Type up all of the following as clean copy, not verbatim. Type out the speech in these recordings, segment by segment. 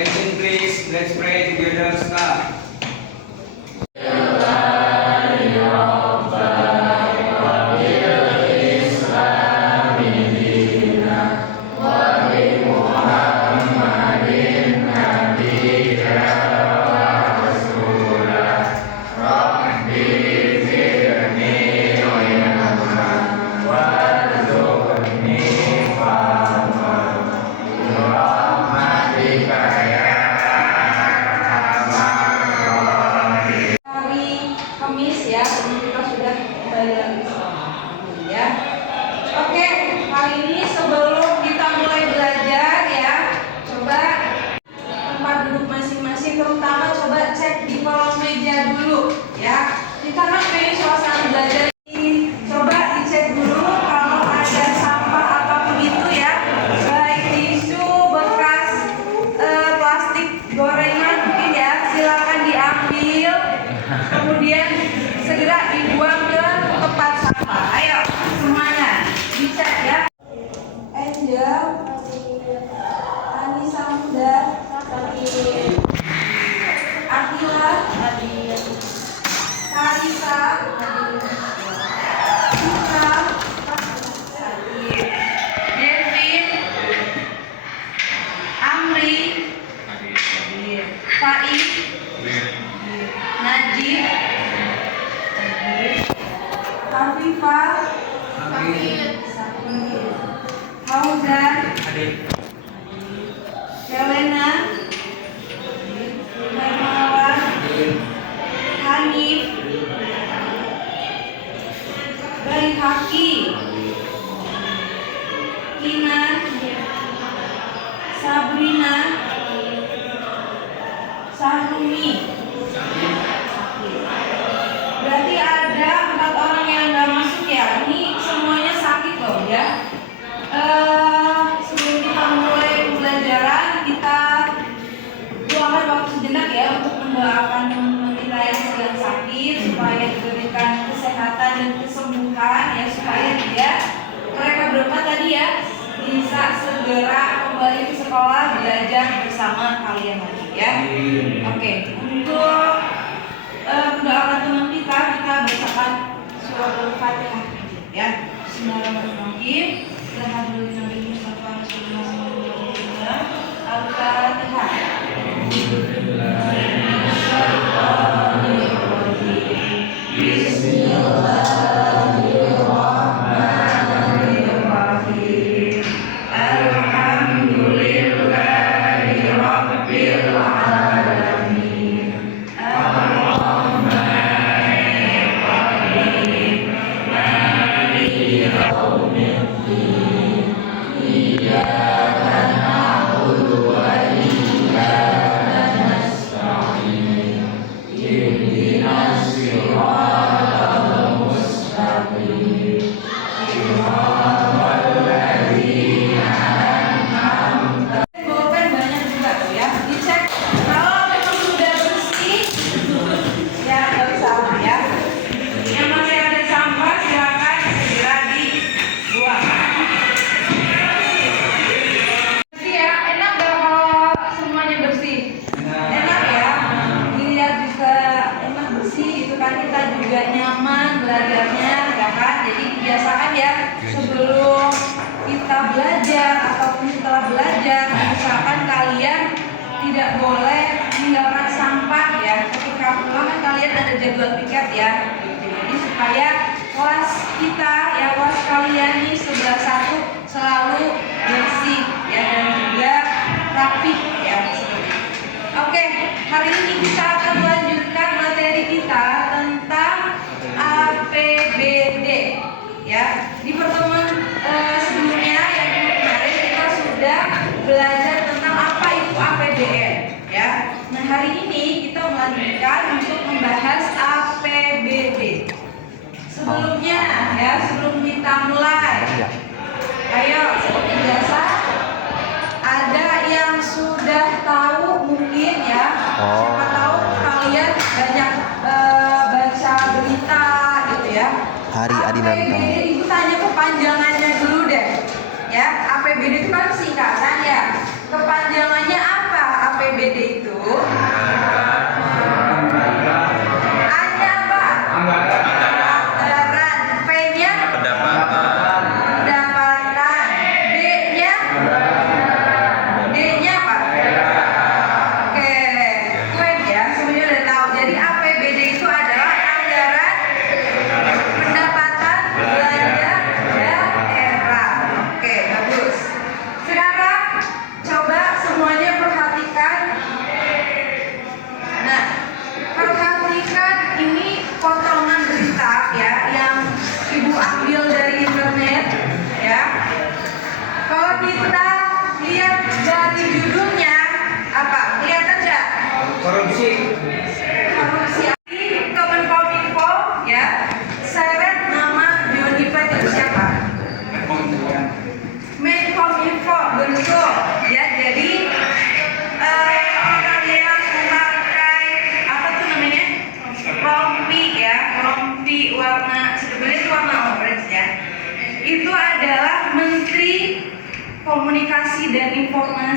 Attention please, let's pray together. Start. Ya, kita sudah kembali lagi ya. Oke, hari ini sebelum kita mulai belajar ya, coba tempat duduk masing-masing, terutama coba cek di kolong meja dulu ya. Kita kan pengen suasana belajar ini, coba dicek dulu kalau ada sampah apapun itu ya, baik tisu bekas, plastik gorengan mungkin ya, silakan diambil, kemudian segera dibuang ke tempat sampah. Ayo semuanya dicek ya. Angel, Anissa Muda, Akila, Karisa, Citra, Devin, Amri, Faiz, Najib, Afifah, Fauzan, Helena, Hermawan, Hanif, Baik Haki, Kinan, Sabrina, Sahrumi. Berarti ada 4 orang yang nggak masuk ya. Ini semuanya sakit loh ya. Sebelum kita mulai pembelajaran, kita luangkan waktu sejenak ya untuk mendoakan teman-teman yang sedang sakit supaya diberikan kesehatan dan kesembuhan ya, supaya mereka berempat tadi ya bisa segera kembali ke sekolah belajar bersama kalian lagi ya. Oke, untuk mendoakan teman kita bacakan surah Al-Fatihah ya. Bismillahirrahmanirrahim. Al-Fatihah. Bismillahirrahmanirrahim. Alhamdulillahi rabbil alamin. Nyaman belajarnya ya kan, jadi biasakan ya sebelum kita belajar ataupun setelah belajar, misalkan kalian tidak boleh meninggalkan sampah ya. Ketika pulang kan kalian ada jadwal piket ya, jadi supaya kelas kita ya, kelas kalian ini sebelah satu selalu bersih ya dan juga rapi ya. Oke, hari ini kita akan melanjutkan materi kita tentang APBD ya. Di pertemuan sebelumnya yang kemarin kita sudah belajar tentang apa itu APBN ya. Nah, hari ini kita melanjutkan untuk membahas APBD. Sebelumnya ya, sebelum kita mulai, ayo seperti biasa, ada yang sudah tahu mungkin ya. Siapa tahu kalian banyak baca berita gitu ya. Hari Adinanto. APBD itu tanya kepanjangannya dulu deh. Ya, APBD itu kan singkatan ya. Kepanjangannya apa APBD?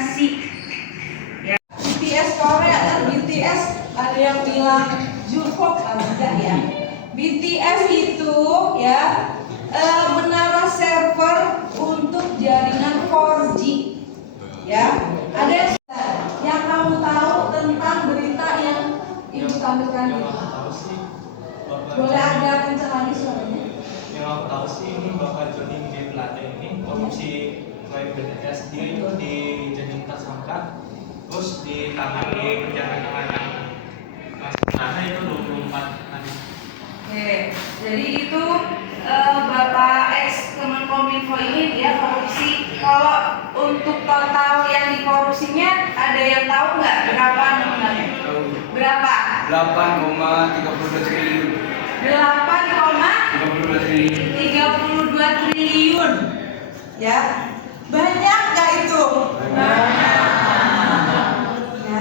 komunikasi. Ya. BTS Korea dan BTS ada yang bilang J-pop enggak ya. BTS itu ya menara server untuk jaringan 4G. Ya, ada yang kamu tahu tentang berita yang ibu tampilkan Yang itu? aku tahu sih Boleh agak kencang lagi suaranya? Yang aku tahu sih ini Bapak Joni G Plate ini korupsi proyek BTS, dia itu dijadiin tersangka terus ditangani penjara tahanan karena itu 24 hari. Oke, jadi itu Bapak ex Kemenkominfo ini dia korupsi. Kalau untuk total yang dikorupsinya ada yang tahu nggak berapa nominalnya? Berapa? 8,32 triliun. 8,32 triliun. Ya, banyak nggak itu? Ya,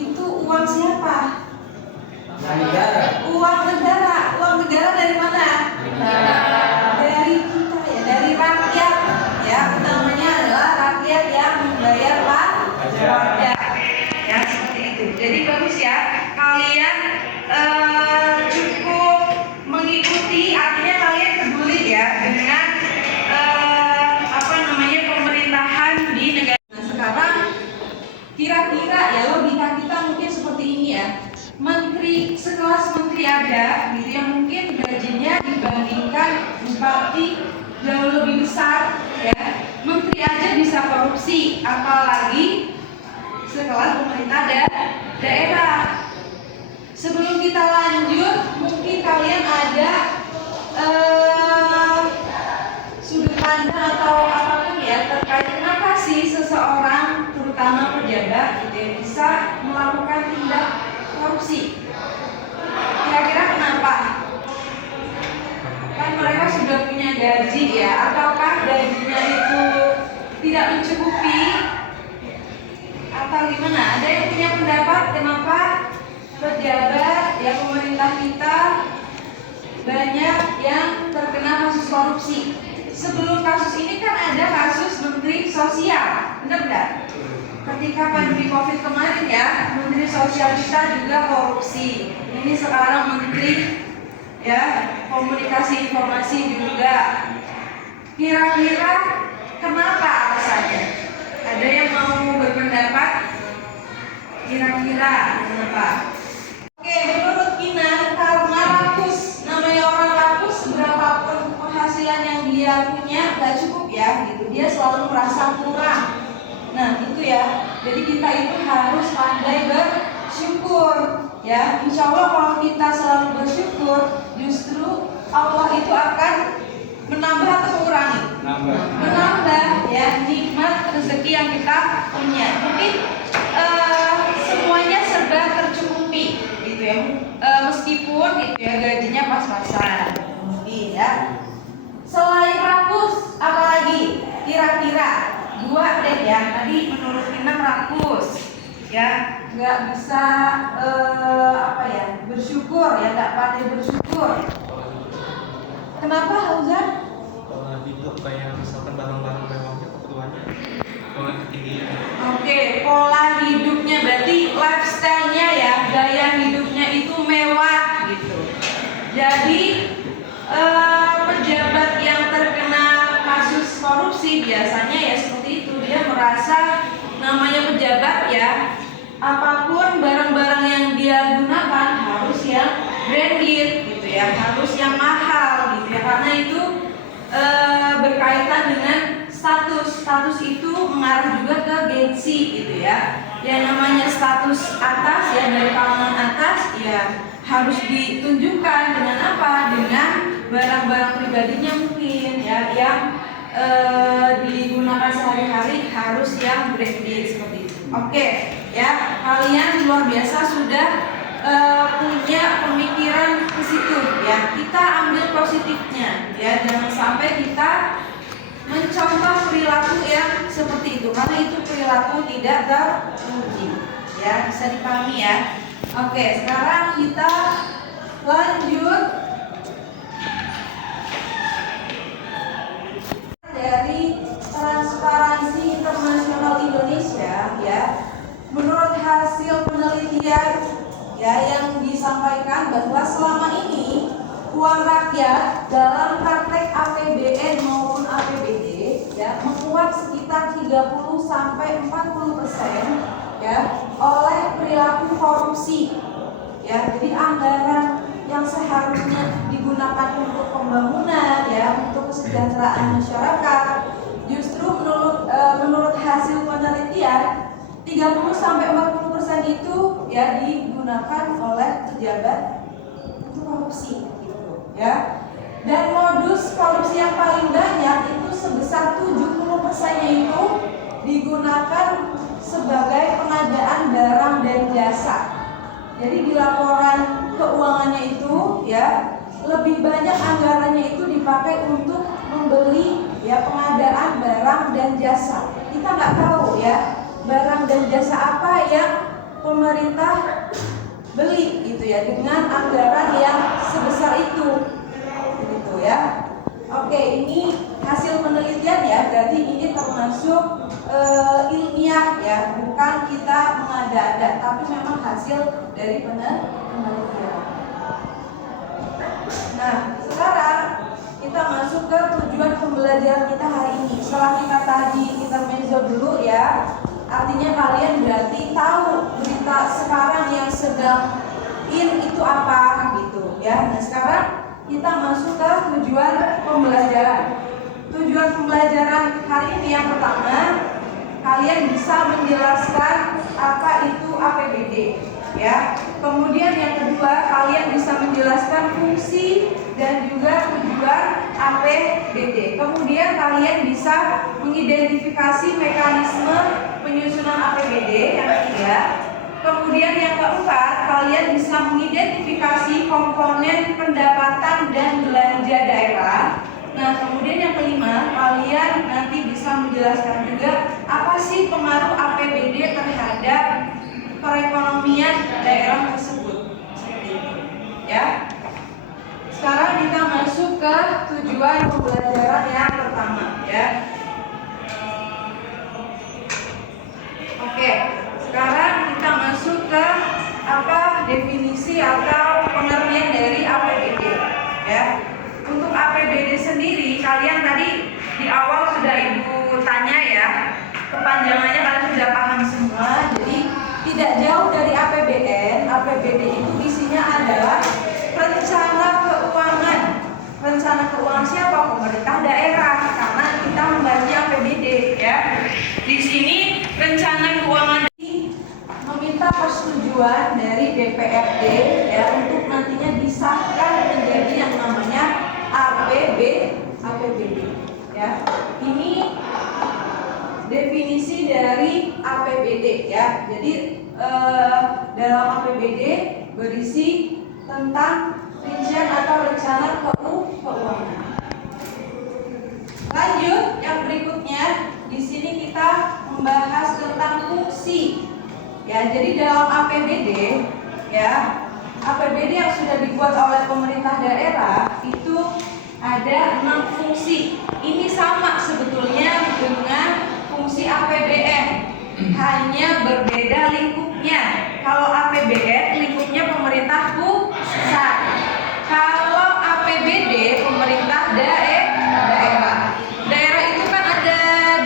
itu uang siapa? Negara. Uang negara. Uang negara dari mana? Dari kita ya, dari rakyat. Ya, utamanya adalah rakyat yang membayar pajak. Ya, seperti itu. Jadi bagus ya, kalian cukup mengikuti, artinya kalian peduli ya dengan pemerintahan di negara. Nah, sekarang kira-kira ya logika kita mungkin seperti ini ya. Menteri, sekelas menteri ada gitu yang mungkin gajinya dibandingkan bupati jauh lebih besar ya. Menteri aja bisa korupsi, apalagi sekelas pemerintah daerah. Sebelum kita lanjut, mungkin kalian ada sudut pandang atau apapun ya terkait kenapa sih seseorang terutama pejabat gitu ya, bisa melakukan tindak korupsi. Kira-kira kenapa? Kan mereka sudah punya gaji ya, ataukah gajinya itu tidak mencukupi atau gimana? Ada yang punya pendapat kenapa pejabat ya pemerintah kita banyak yang terkena kasus korupsi? Sebelum kasus ini kan ada kasus Menteri Sosial, benar nggak? Ketika pandemi COVID kemarin ya, Menteri Sosial kita juga korupsi. Ini sekarang Menteri ya Komunikasi Informasi juga. Kira-kira kenapa alasannya? Ada yang mau berpendapat? Kira-kira kenapa? Oke, menurut Kinan karena rakus, namanya orang rakus berapapun penghasilan yang dia punya gak cukup ya gitu. Dia selalu merasa kurang. Nah itu ya, jadi kita itu harus pandai bersyukur ya. Insya Allah kalau kita selalu bersyukur, justru Allah itu akan menambah atau mengurangi? Menambah ya nikmat rezeki yang kita punya. Mungkin semuanya serba tercukupi gitu ya, meskipun gitu ya gajinya pas-pasan mungkin ya. Selain rakus, apalagi kira-kira? Dua deh ya, tadi menurut Kinam rakus ya, nggak bisa bersyukur ya, nggak pandai bersyukur. Kenapa Hauzan? Pola hidup kayak misalkan barang-barang mewahnya keperluannya pola ketinggian. Oke, pola hidupnya berarti lifestyle-nya ya, gaya hidupnya itu mewah gitu. Jadi pejabat yang terkena kasus korupsi biasanya ya seperti itu, dia merasa namanya pejabat ya, apapun barang-barang yang dia gunakan harus yang branded gitu ya, harus yang mahal gitu ya, karena itu berkaitan dengan status itu mengarah juga ke gengsi gitu ya. Yang namanya status atas ya, dari kalangan atas ya harus ditunjukkan dengan apa? Dengan barang-barang pribadinya mungkin ya yang digunakan sehari-hari harus yang branded seperti itu. Oke ya, kalian luar biasa sudah punya pemikiran ke situ ya. Kita ambil positifnya ya, jangan sampai kita mencontoh perilaku yang seperti itu, karena itu perilaku tidak terpuji ya, bisa dipahami ya. Oke, sekarang kita lanjut dari Transparansi Internasional Indonesia. penelitian ya yang disampaikan bahwa selama ini uang rakyat dalam praktek APBN maupun APBD ya menguap sekitar 30 sampai 40% ya oleh perilaku korupsi. Ya, jadi anggaran yang seharusnya digunakan untuk pembangunan ya, untuk kesejahteraan masyarakat, justru menurut hasil penelitian 30 sampai 40% itu ya digunakan oleh pejabat untuk korupsi gitu ya. Dan modus korupsi yang paling banyak itu sebesar 70%-nya itu digunakan sebagai pengadaan barang dan jasa. Jadi di laporan keuangannya itu ya lebih banyak anggarannya itu dipakai untuk membeli ya pengadaan barang dan jasa. Kita nggak tahu ya barang dan jasa apa yang pemerintah beli gitu ya dengan anggaran yang sebesar itu gitu ya. Oke, ini hasil penelitian ya, berarti ini termasuk ilmiah ya, bukan kita mengada-ada, tapi memang hasil dari penelitian. Nah, sekarang kita masuk ke tujuan pembelajaran kita hari ini. Setelah kita tadi intermezzo dulu ya, artinya kalian berarti tahu berita sekarang yang sedang itu apa gitu ya. Nah, sekarang kita masuk ke tujuan pembelajaran. Tujuan pembelajaran hari ini yang pertama, kalian bisa menjelaskan apa itu APBD ya. Kemudian yang kedua, kalian bisa menjelaskan fungsi dan juga tujuan APBD. Kemudian kalian bisa mengidentifikasi mekanisme penyusunan APBD yang ketiga. Kemudian yang keempat, kalian bisa mengidentifikasi komponen pendapatan dan belanja daerah. Nah, kemudian yang kelima, kalian nanti bisa menjelaskan juga apa sih pengaruh APBD terhadap perekonomian daerah tersebut. Seperti itu. Ya. Sekarang kita masuk ke tujuan pembelajaran yang pertama, ya. Oke, sekarang kita masuk ke apa definisi atau pengertian dari APBD, ya. Untuk APBD sendiri, kalian tadi di awal sudah Ibu tanya ya, kepanjangannya kalian sudah paham semua. Jadi tidak jauh dari APBN. APBD itu isinya adalah rencana keuangan. Rencana keuangan siapa? Pemerintah daerah, karena kita membaca APBD ya. Di sini rencana keuangan meminta persetujuan dari DPRD ya untuk nantinya disahkan menjadi yang namanya APBD ya. Ini definisi dari APBD ya. Jadi dalam APBD berisi tentang rincian atau rencana keuangan. Lanjut yang berikutnya, di sini kita membahas tentang fungsi. Ya, jadi dalam APBD ya, APBD yang sudah dibuat oleh pemerintah daerah itu ada 6 fungsi. Ini sama sebetulnya dengan fungsi APBN, hanya berbeda lingkupnya. Kalau APBN lingkupnya pemerintah pusat. Kalau APBD pemerintah daerah. Daerah itu kan ada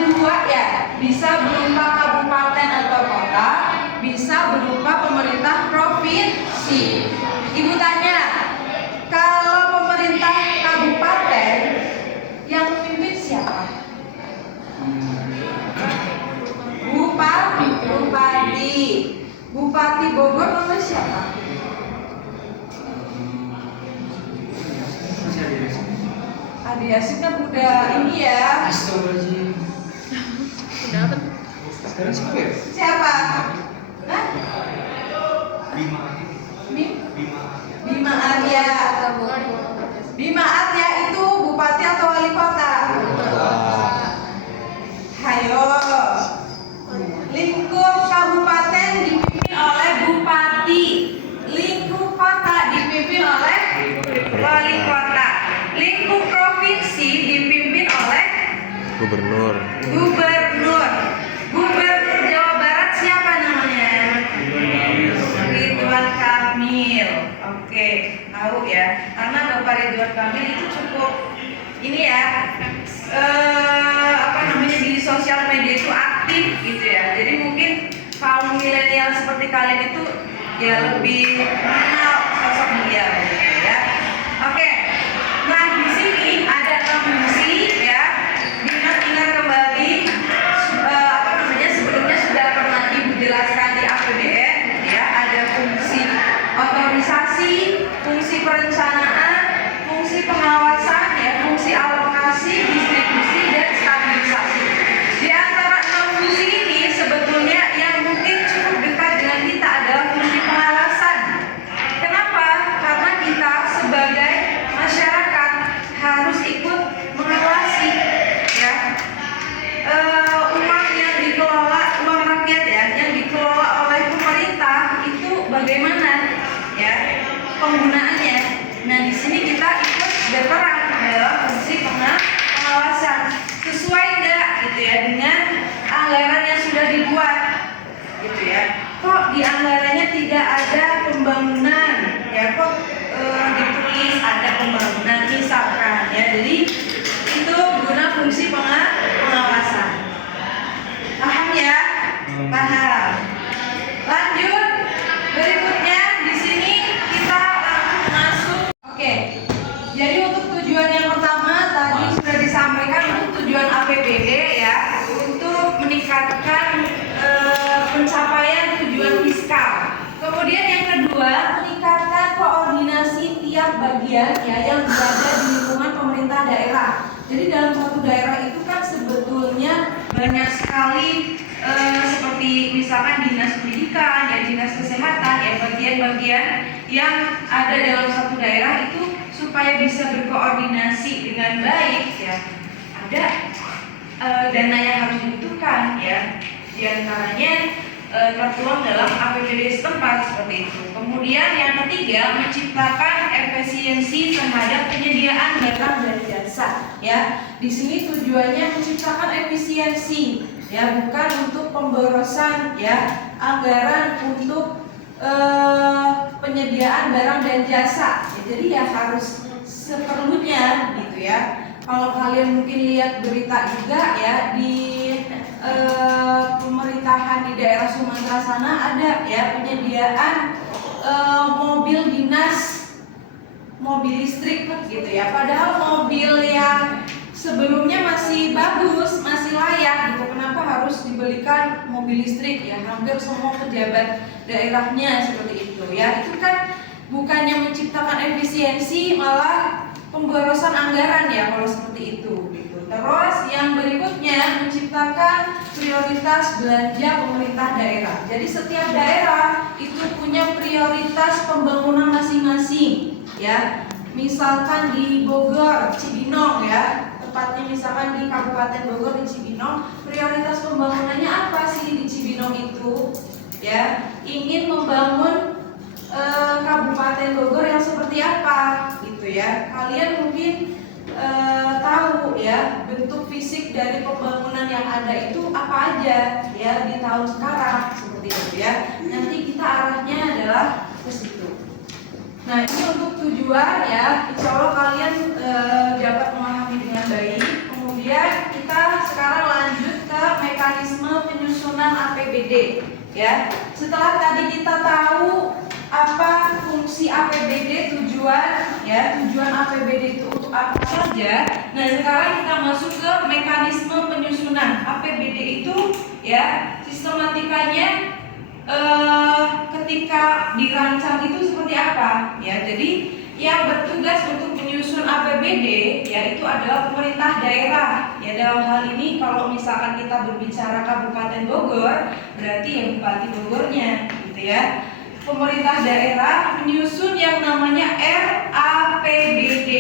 2 ya, bisa berupa kabupaten atau kota, bisa berupa pemerintah provinsi. Ibu tanya, kalau pemerintah kabupaten yang memimpin siapa? Bupati Bogor namanya siapa? Adi Yasin kan udah ini ya. Astagfirullahaladzim. Siapa? Hah? Bima Arya. Bima Arya itu bupati atau wali kota? Hayo. Lingkup kabupaten dipimpin oleh bupati. Lingkup kota dipimpin oleh wali kota. Lingkup provinsi dipimpin oleh Gubernur. Gubernur Jawa Barat Ridwan Kamil itu cukup ini ya, di sosial media itu aktif gitu ya. Jadi mungkin kaum milenial seperti kalian itu ya lebih mengenal sosok dia gitu ya. Oke, nah di sini ada 6 fungsi ya. Diingat-ingat kembali sebelumnya sudah pernah Ibu jelaskan di APBN ya. Ada fungsi otorisasi, fungsi perencanaan, fungsi pengawasan ya, fungsi alokasi, distribusi dan stabilisasi. Di antara 6 fungsi ini sebetulnya yang mungkin cukup dekat dengan kita adalah fungsi pengawasan. Kenapa? Karena kita sebagai masyarakat harus ikut mengawasi ya uang yang dikelola, uang rakyat ya, yang dikelola oleh pemerintah itu bagaimana ya penggunaannya. Nah di sini kita ikut berperan dalam fungsi pengawasan. Sesuai enggak gitu ya dengan anggaran yang sudah dibuat gitu ya. Kok di anggarannya tidak ada pembangunan ya, kok ditulis ada pembangunan misalkan ya. Jadi itu guna fungsi pengawasan. Paham ya? Paham. Lanjut berikutnya di sini kita langsung masuk. Oke. Jadi untuk tujuan yang pertama tadi sudah disampaikan, untuk tujuan APBD ya, untuk meningkatkan pencapaian tujuan fiskal. Kemudian yang kedua, meningkatkan koordinasi tiap bagian ya yang berada di lingkungan pemerintah daerah. Jadi dalam suatu daerah itu kan sebetulnya banyak sekali seperti misalkan dinas pendidikan, ya dinas kesehatan, ya bagian-bagian yang ada dalam satu daerah itu supaya bisa berkoordinasi dengan baik ya. Ada dana yang harus dibutuhkan ya, diantaranya tertuang dalam APBD setempat seperti itu. Kemudian yang ketiga, menciptakan efisiensi terhadap penyediaan barang dan jasa ya. Di sini tujuannya menciptakan efisiensi ya, bukan untuk pemborosan ya, anggaran untuk penyediaan barang dan jasa ya. Jadi ya harus seperlunya gitu ya. Kalau kalian mungkin lihat berita juga ya di pemerintahan di daerah Sumatera sana ada ya penyediaan mobil dinas, mobil listrik gitu ya. Padahal mobil yang sebelumnya masih bagus, masih layak gitu. Kenapa harus dibelikan mobil listrik ya? Hampir semua pejabat daerahnya seperti itu ya. Itu kan bukannya menciptakan efisiensi, malah pemborosan anggaran ya kalau seperti itu gitu. Terus yang berikutnya, menciptakan prioritas belanja pemerintah daerah. Jadi setiap daerah itu punya prioritas pembangunan masing-masing ya. Misalkan di Bogor, Cibinong ya, tepatnya misalkan di Kabupaten Bogor di Cibinong, prioritas pembangunannya apa sih di Cibinong itu ya? Ingin membangun Kabupaten Bogor yang seperti apa gitu ya. Kalian mungkin tahu ya bentuk fisik dari pembangunan yang ada itu apa aja ya di tahun sekarang seperti itu ya. Nanti kita arahnya adalah ke situ. Nah ini untuk tujuan ya, insya Allah kalian dapat memahami dengan baik. Kemudian kita sekarang lanjut ke mekanisme penyusunan APBD ya. Setelah tadi kita tahu apa fungsi APBD, tujuan ya, tujuan APBD itu untuk apa saja. Nah sekarang kita masuk ke mekanisme penyusunan APBD itu ya, sistematikanya ketika dirancang itu seperti apa ya. Jadi yang bertugas untuk menyusun APBD yaitu adalah pemerintah daerah ya. Dalam hal ini kalau misalkan kita berbicara Kabupaten Bogor, berarti ya Bupati Bogornya gitu ya. Pemerintah daerah menyusun yang namanya RAPBD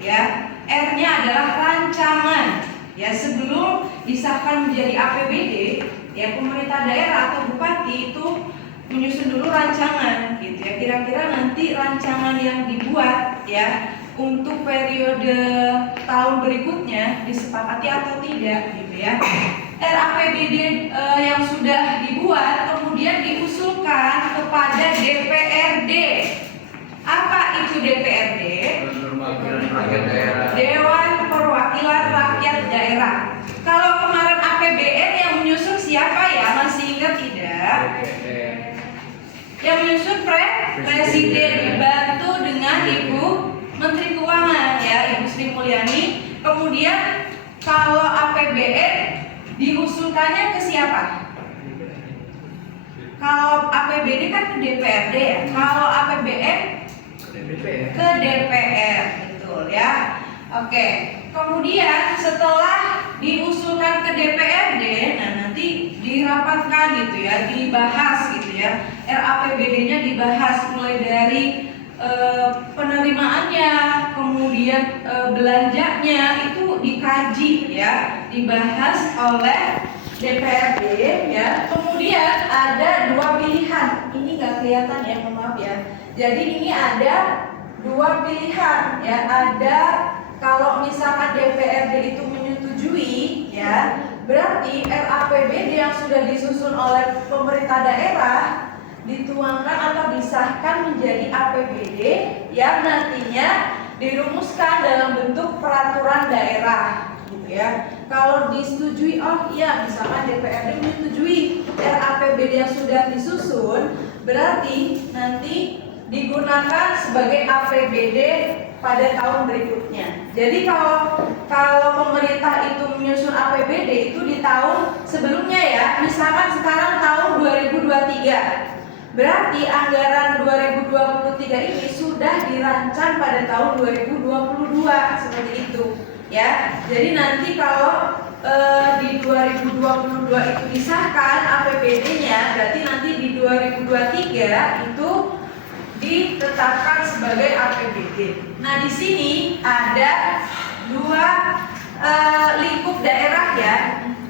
ya. R-nya adalah rancangan ya. Sebelum disahkan menjadi APBD ya, pemerintah daerah atau bupati itu menyusun dulu rancangan gitu ya. Kira-kira nanti rancangan yang dibuat ya untuk periode tahun berikutnya disepakati atau tidak gitu ya. RAPBD yang sudah dibuat kemudian diusulkan kepada DPRD. Apa itu DPRD? Presiden dibantu dengan Ibu Menteri Keuangan ya, Ibu Sri Mulyani. Kemudian kalau APBN diusulkannya ke siapa? Kalau APBD kan ke DPRD ya. Kalau APBN ke DPR, betul ya. Oke. Kemudian setelah diusulkan ke DPRD, nah nanti dirapatkan gitu ya, dibahas gitu ya. RAPBD-nya dibahas mulai dari penerimaannya, kemudian belanjanya itu dikaji ya, dibahas oleh DPRD ya. Kemudian ada dua pilihan. Ini nggak kelihatan ya, mohon maaf ya. Jadi ini ada dua pilihan ya. Ada kalau misalkan DPRD itu menyetujui ya, berarti RAPBD yang sudah disusun oleh pemerintah daerah dituangkan atau disahkan menjadi APBD yang nantinya dirumuskan dalam bentuk peraturan daerah gitu ya. Kalau disetujui, oh iya misalkan DPRD menyetujui RAPBD yang sudah disusun, berarti nanti digunakan sebagai APBD pada tahun berikutnya. Jadi kalau pemerintah itu menyusun APBD itu di tahun sebelumnya ya, misalkan sekarang tahun 2023. Berarti anggaran 2023 ini sudah dirancang pada tahun 2022 seperti itu ya. Jadi nanti kalau di 2022 itu disahkan APBD-nya, berarti nanti di 2023 itu ditetapkan sebagai APBD. Nah, di sini ada dua lingkup daerah ya.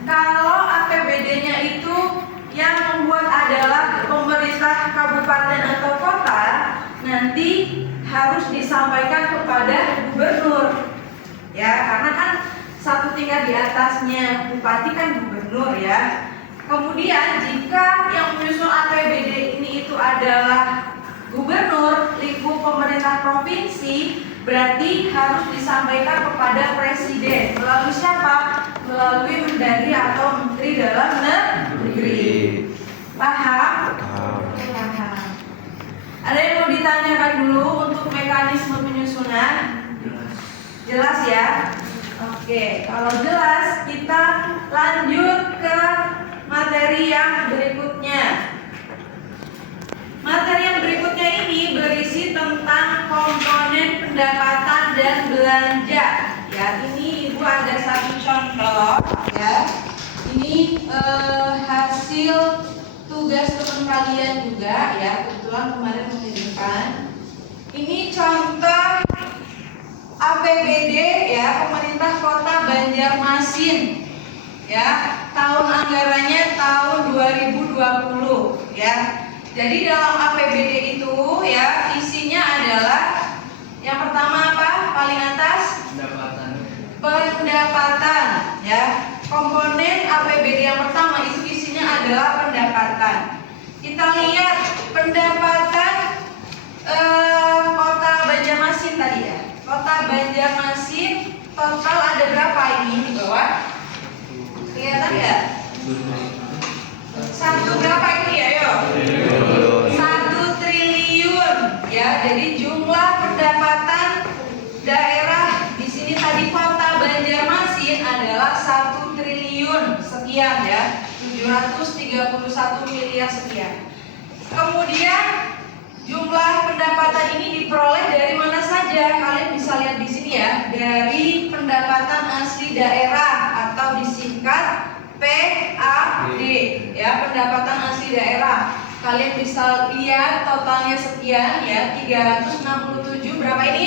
Kalau APBD-nya itu yang membuat adalah pemerintah kabupaten atau kota, nanti harus disampaikan kepada gubernur ya, karena kan satu tingkat di atasnya bupati kan gubernur ya. Kemudian jika yang menyusun APBD ini itu adalah gubernur lingkup pemerintah provinsi, berarti harus disampaikan kepada presiden melalui siapa? Melalui Mendagri atau Menteri Dalam Negeri. Paham? Paham. Ada yang mau ditanyakan dulu untuk mekanisme penyusunan? Jelas ya? Oke, kalau jelas kita lanjut ke materi yang berikutnya. Materi yang berikutnya ini berisi tentang komponen pendapatan dan belanja. Ya, ini Ibu ada satu contoh ya. Ini hasil tugas teman kalian juga ya, kebetulan kemarin mengirimkan. Ini contoh APBD ya, pemerintah Kota Banjarmasin ya, tahun anggarannya tahun 2020 ya. Jadi dalam APBD itu ya, isinya adalah yang pertama apa? Paling atas pendapatan ya. Komponen APBD yang pertama itu isinya adalah pendapatan. Kita lihat pendapatan Kota Banjarmasin tadi ya. Kota Banjarmasin total ada berapa ini di bawah? Kelihatan nggak? Satu berapa ini ya, yo? 1 triliun ya. Jadi jumlah pendapatan daerah di sini tadi Kota Banjarmasin adalah 1 triliun sekian ya, 731 miliar sekian. Kemudian jumlah pendapatan ini diperoleh dari mana saja? Kalian bisa lihat di sini ya, dari pendapatan asli daerah atau disingkat PAD ya, pendapatan asli daerah. Kalian bisa lihat totalnya sekian ya, 367 berapa ini?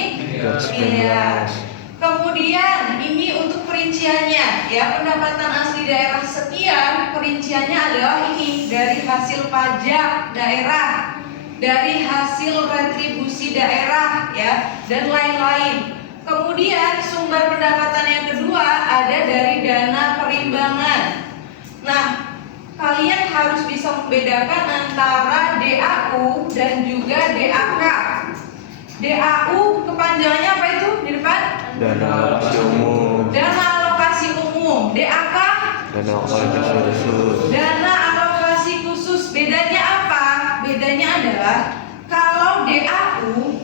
Miliar. Kemudian ini untuk perinciannya ya, pendapatan asli daerah sekian, perinciannya adalah ini dari hasil pajak daerah, dari hasil retribusi daerah ya, dan lain-lain. Kemudian sumber pendapatan yang kedua ada dari dana perimbangan. Nah, kalian harus bisa membedakan antara DAU dan juga DAK. DAU kepanjangannya apa itu di depan? Dana alokasi umum. Dana alokasi umum. DAK? Dana alokasi khusus. Dana alokasi khusus. Bedanya apa? Bedanya adalah kalau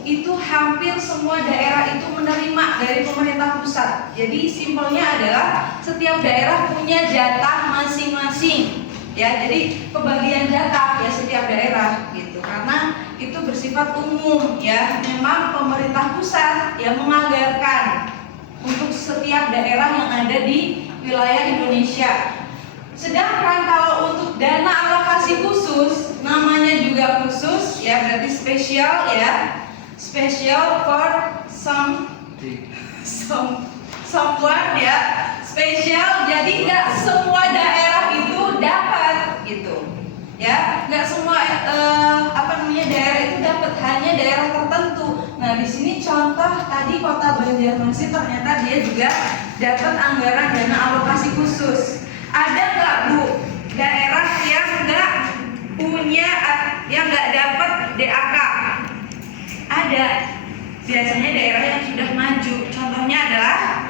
itu hampir semua daerah itu menerima dari pemerintah pusat. Jadi simpelnya adalah setiap daerah punya jatah masing-masing. Ya, jadi pembagian jatah ya setiap daerah gitu. Karena itu bersifat umum ya. Memang pemerintah pusat yang menganggarkan untuk setiap daerah yang ada di wilayah Indonesia. Sedangkan kalau untuk dana alokasi khusus, namanya juga khusus ya, berarti spesial ya, special for someone ya, spesial. Jadi nggak semua daerah itu dapat gitu ya, nggak semua daerah itu dapat, hanya daerah tertentu. Nah di sini contoh tadi kota Banjarmasin ternyata dia juga dapat anggaran dana alokasi khusus. Ada nggak Bu daerah yang nggak punya, yang nggak dapat DAK? Ada. Biasanya daerah yang sudah maju. Contohnya adalah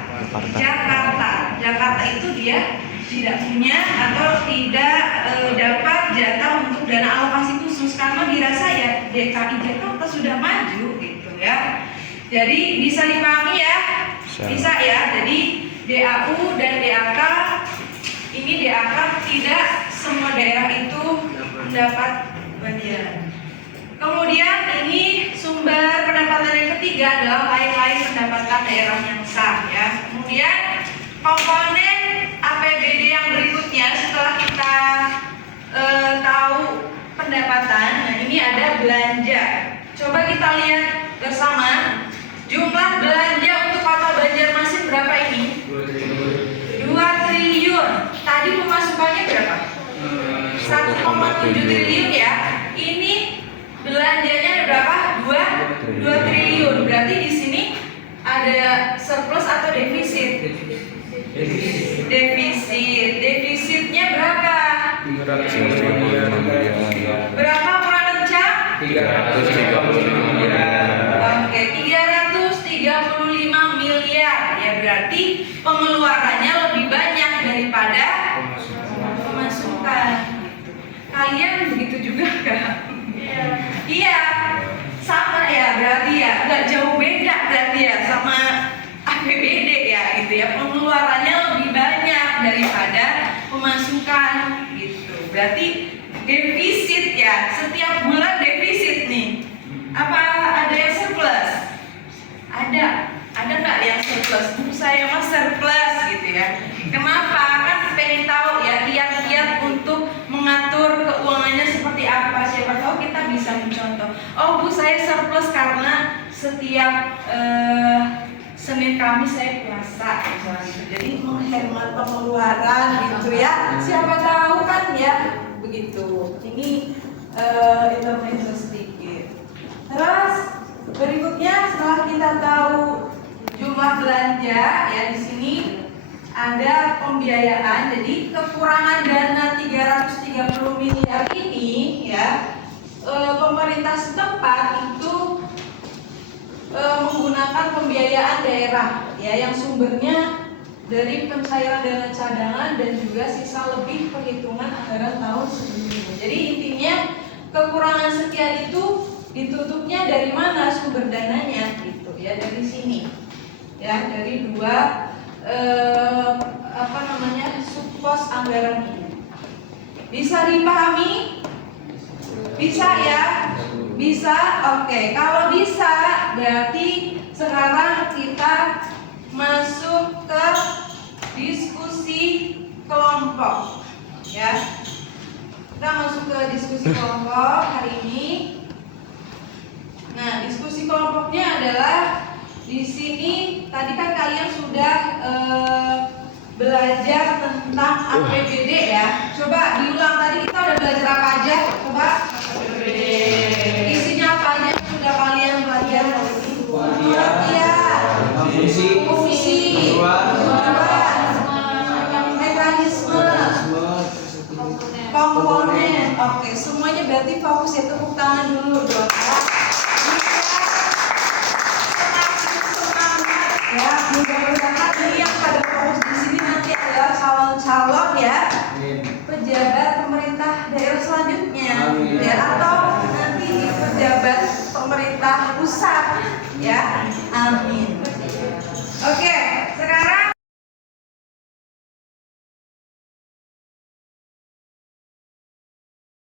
Jakarta. Jakarta itu dia tidak punya atau tidak dapat jatah untuk dana alokasi khusus karena dirasa ya DKI Jakarta sudah maju gitu ya. Jadi bisa dipahami ya? Bisa ya. Jadi DAU dan DAK, ini DAK tidak semua daerah itu mendapat bagian. Kemudian ini sumber pendapatan yang ketiga adalah lain-lain pendapatan daerah yang sah ya. Kemudian komponen APBD yang berikutnya setelah kita tahu pendapatan, nah ini ada belanja. Coba kita lihat bersama jumlah belanja untuk Kota Banjarmasin berapa ini? 2 triliun. Tadi pemasukannya berapa? 1,7 triliun ya. Ini belanjanya berapa? 2 triliun. Berarti di sini ada surplus atau defisit? Defisitnya berapa? 355 miliar. Berapa kurang kencang? 335 miliar. Oke, 335 miliar. Ya berarti pengeluarannya lebih banyak daripada pemasukan. Kalian begitu juga nggak? Iya, sama ya berarti ya, nggak jauh beda berarti ya sama APBD ya gitu ya. Pengeluarannya lebih banyak daripada pemasukan gitu. Berarti defisit ya, setiap bulan defisit nih. Apa ada yang surplus? Ada nggak yang surplus? Saya mah surplus gitu ya. Kenapa? Kan pengen tahu ya kiat-kiat untuk mengatur keuangannya seperti apa. Siapa tahu kita bisa mencontoh. Oh Bu, saya surplus karena setiap Senin Kamis saya puasa gitu. Jadi menghemat pengeluaran gitu ya. Siapa tahu kan ya begitu. Ini intermezzo sedikit. Terus berikutnya setelah kita tahu jumlah belanja ya, di sini ada pembiayaan. Jadi kekurangan dana 330 miliar ini ya, pemerintah setempat itu menggunakan pembiayaan daerah ya, yang sumbernya dari pencairan dana cadangan dan juga sisa lebih perhitungan anggaran tahun sebelumnya. Jadi intinya kekurangan sekian itu ditutupnya dari mana sumber dananya gitu ya, dari sini ya, dari dua subpos anggaran ini. Bisa dipahami? Bisa ya? Bisa? Oke. Kalau bisa berarti sekarang kita masuk ke diskusi kelompok ya. Kita masuk ke diskusi kelompok hari ini. Nah, diskusi kelompoknya adalah di sini tadi kan kalian sudah belajar tentang APBD ya. Coba diulang, tadi kita udah belajar apa aja? Coba APBD. Isinya apa aja yang sudah kalian belajar hari ini? Iya. Fungsi. Mekanisme. Komponen. Oke, semuanya berarti fokus ya, tepuk tangan dulu dong. Ya, mudah-mudahan ini yang pada fokus di sini nanti adalah calon-calon ya pejabat pemerintah daerah selanjutnya. Ya, atau nanti pejabat pemerintah pemerintah pusat ya. Amin. Oke.